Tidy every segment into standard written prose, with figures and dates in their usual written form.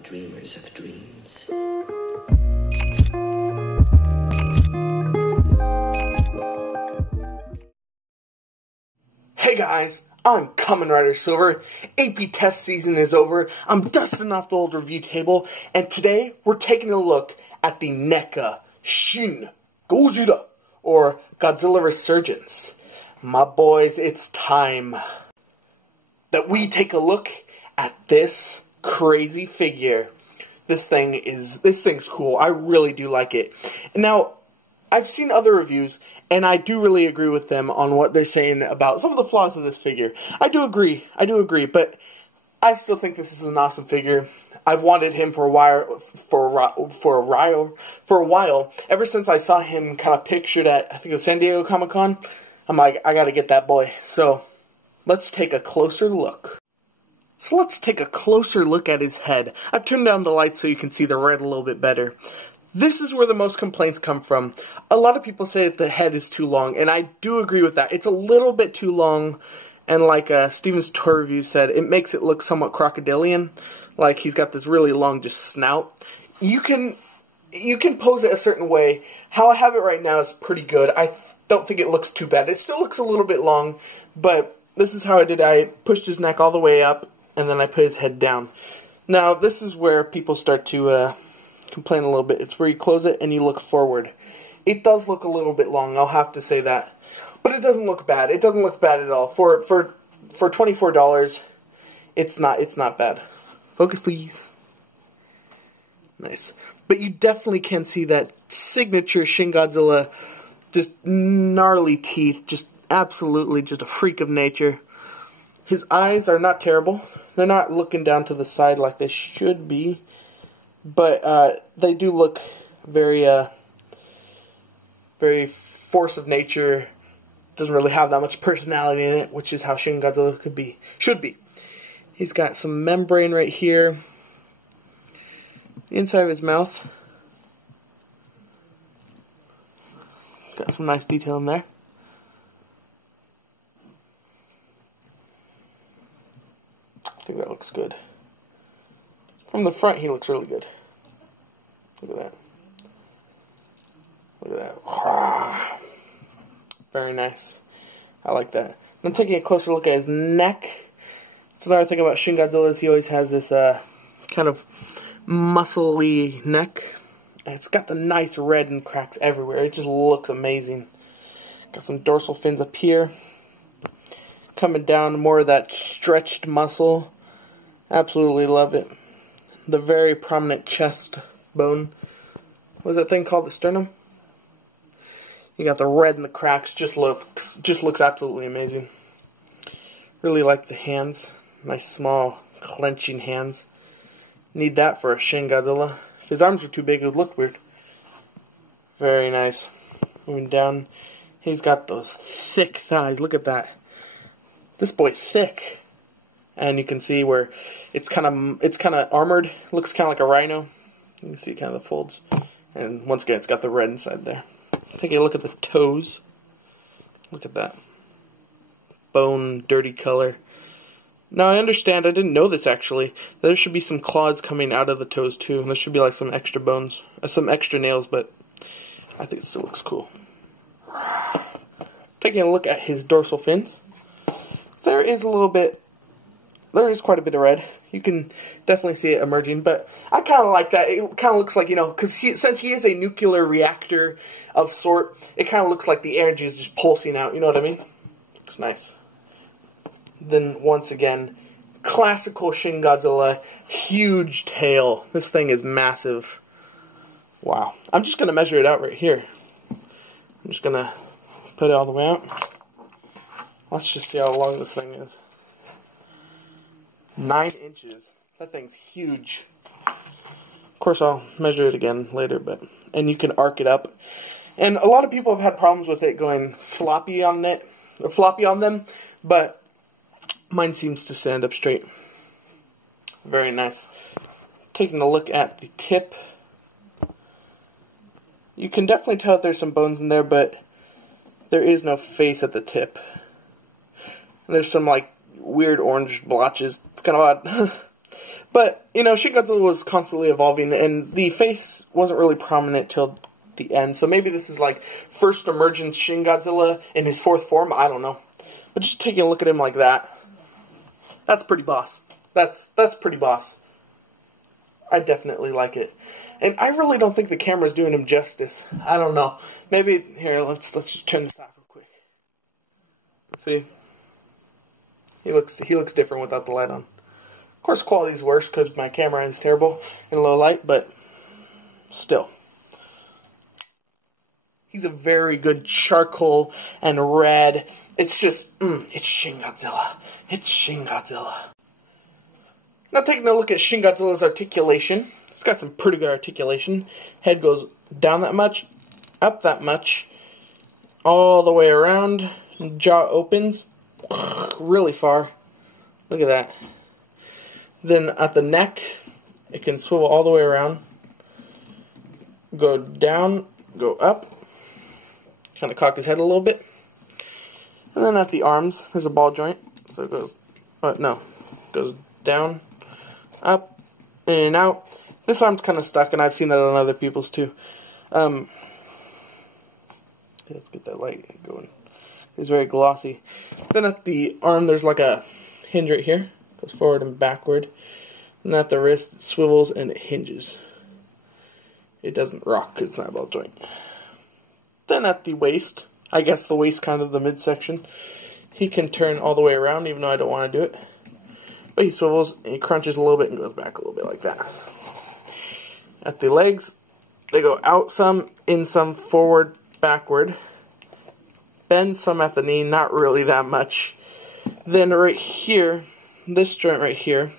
the dreamers of dreams. Hey guys, I'm Kamen Rider Silver. AP test season is over. I'm dusting off the old review table, and today we're taking a look at the NECA Shin Godzilla, or Godzilla Resurgence. My boys, it's time that we take a look at this crazy figure. This thing's cool. I really do like it. Now, I've seen other reviews, and I do really agree with them on what they're saying about some of the flaws of this figure. I do agree, but I still think this is an awesome figure. I've wanted him for a while, ever since I saw him kind of pictured at, I think it was San Diego Comic-Con. I'm like, I gotta get that boy. So, let's take a closer look. So let's take a closer look at his head. I've turned down the light so you can see the red a little bit better. This is where the most complaints come from. A lot of people say that the head is too long, and I do agree with that. It's a little bit too long, and like Steven's toy review said, it makes it look somewhat crocodilian. Like he's got this really long just snout. You can pose it a certain way. How I have it right now is pretty good. I don't think it looks too bad. It still looks a little bit long, but this is how I did it. I pushed his neck all the way up, and then I put his head down. Now, this is where people start to complain a little bit. It's where you close it and you look forward. It does look a little bit long, I'll have to say that. But it doesn't look bad. It doesn't look bad at all. For $24, it's not bad. Focus, please. Nice. But you definitely can see that signature Shin Godzilla, just gnarly teeth, just absolutely just a freak of nature. His eyes are not terrible. They're not looking down to the side like they should be. But they do look very force of nature. Doesn't really have that much personality in it, which is how Shin Godzilla should be. He's got some membrane right here, inside of his mouth. It's got some nice detail in there. I think that looks good. From the front, he looks really good. Look at that. Look at that. Very nice. I like that. I'm taking a closer look at his neck. That's another thing about Shin Godzilla is he always has this kind of muscly neck. And it's got the nice red and cracks everywhere. It just looks amazing. Got some dorsal fins up here. Coming down, more of that stretched muscle. Absolutely love it. The very prominent chest bone. What's that thing called? The sternum? You got the red and the cracks. Just looks absolutely amazing. Really like the hands. Nice small clenching hands. Need that for a Shin Godzilla. If his arms were too big, it would look weird. Very nice. Moving down. He's got those thick thighs. Look at that. This boy's thick. And you can see where it's kind of armored. It looks kind of like a rhino. You can see kind of the folds. And once again, it's got the red inside there. Take a look at the toes. Look at that. Bone, dirty color. Now I understand, I didn't know this actually. There should be some claws coming out of the toes too. There should be like some extra bones, some extra nails, but I think it still looks cool. Taking a look at his dorsal fins. There is quite a bit of red. You can definitely see it emerging, but I kind of like that. It kind of looks like, because since he is a nuclear reactor of sort, it kind of looks like the energy is just pulsing out, you know what I mean? Looks nice. Then, once again, classical Shin Godzilla, huge tail. This thing is massive. Wow. I'm just going to measure it out right here. I'm just going to put it all the way out. Let's just see how long this thing is. 9 inches. That thing's huge. Of course, I'll measure it again later, and you can arc it up. And a lot of people have had problems with it going floppy on them, but mine seems to stand up straight. Very nice. Taking a look at the tip. You can definitely tell that there's some bones in there, but there is no face at the tip. And there's some like weird orange blotches. It's kind of odd. But, you know, Shin Godzilla was constantly evolving, and the face wasn't really prominent till the end. So maybe this is like first emergence Shin Godzilla in his fourth form. I don't know. But just taking a look at him like that, that's pretty boss. That's pretty boss. I definitely like it. And I really don't think the camera's doing him justice. I don't know. Maybe, here, let's just turn this off real quick. See? He looks different without the light on. Of course, quality's worse because my camera is terrible in low light, but still. He's a very good charcoal and red. It's just, it's Shin Godzilla. It's Shin Godzilla. Now taking a look at Shin Godzilla's articulation. It's got some pretty good articulation. Head goes down that much, up that much, all the way around. Jaw opens really far. Look at that. Then at the neck, it can swivel all the way around. Go down, go up. Kind of cock his head a little bit. And then at the arms, there's a ball joint. So it goes, goes down, up, in and out. This arm's kind of stuck, and I've seen that on other people's too. Let's get that light going. It's very glossy. Then at the arm, there's like a hinge right here. Goes forward and backward. And at the wrist, it swivels and it hinges. It doesn't rock because it's not a ball joint. Then at the waist, I guess the waist kind of the midsection, he can turn all the way around, even though I don't want to do it. But he swivels, and he crunches a little bit and goes back a little bit like that. At the legs, they go out some, in some, forward, backward. Bend some at the knee, not really that much. Then right here, this joint right here,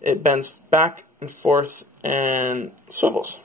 it bends back and forth and swivels.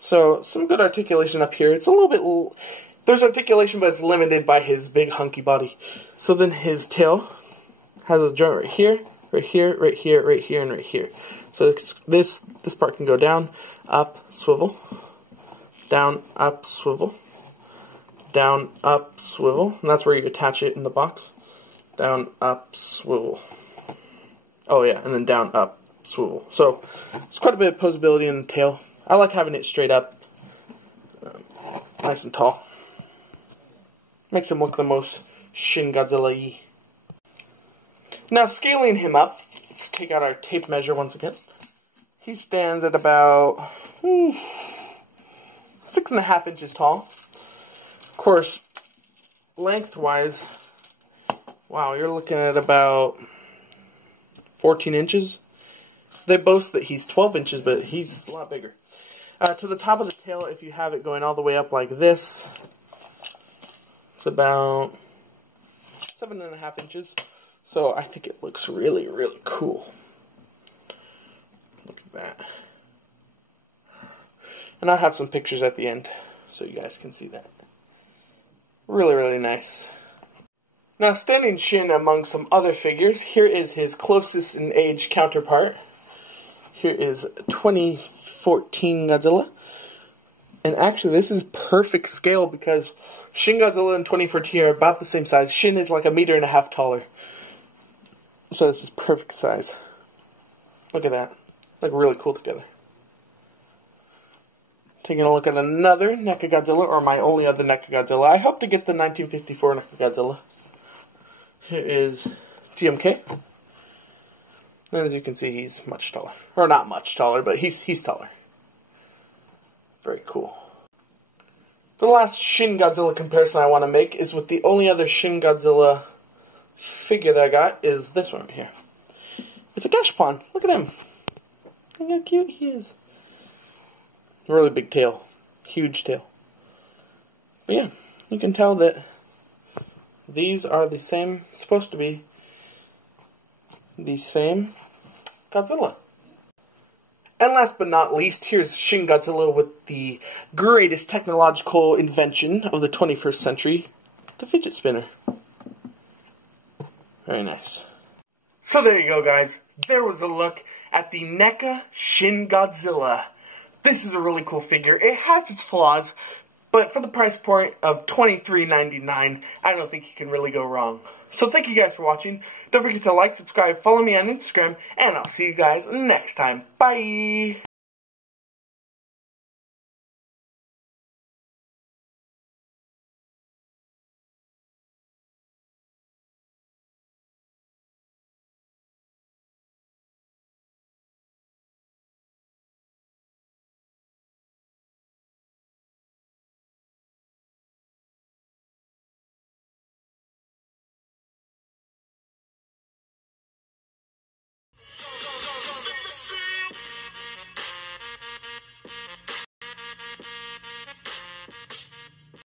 So, some good articulation up here. It's a little bit, there's articulation, but it's limited by his big hunky body. So then his tail has a joint right here, right here, right here, right here, and right here. So this part can go down, up, swivel, down, up, swivel, down, up, swivel, and that's where you attach it in the box. Down, up, swivel. Oh yeah, and then down, up, swivel. So, it's quite a bit of posability in the tail. I like having it straight up, nice and tall. Makes him look the most Shin Godzilla-y. Now, scaling him up, let's take out our tape measure once again. He stands at about 6.5 inches tall. Of course, lengthwise, wow, you're looking at about 14 inches. They boast that he's 12 inches, but he's a lot bigger. To the top of the tail, if you have it going all the way up like this, it's about 7.5 inches. So I think it looks really, really cool. Look at that. And I'll have some pictures at the end so you guys can see that. Really, really nice. Now, standing Shin among some other figures, here is his closest in age counterpart. Here is 2014 Godzilla. And actually, this is perfect scale because Shin Godzilla and 2014 are about the same size. Shin is like 1.5 meters taller. So this is perfect size. Look at that. Look really cool together. Taking a look at another NECA Godzilla, or my only other NECA Godzilla. I hope to get the 1954 NECA Godzilla. Here is TMK. And as you can see, he's much taller. Or not much taller, but he's taller. Very cool. The last Shin Godzilla comparison I want to make is with the only other Shin Godzilla figure that I got is this one right here. It's a Gashpon. Look at him. Look how cute he is. Really big tail. Huge tail. But yeah, you can tell that these are the same, supposed to be the same Godzilla. And last but not least, here's Shin Godzilla with the greatest technological invention of the 21st century, the fidget spinner. Very nice. So there you go, guys. There was a look at the NECA Shin Godzilla. This is a really cool figure. It has its flaws, but for the price point of $23.99, I don't think you can really go wrong. So thank you guys for watching. Don't forget to like, subscribe, follow me on Instagram, and I'll see you guys next time. Bye!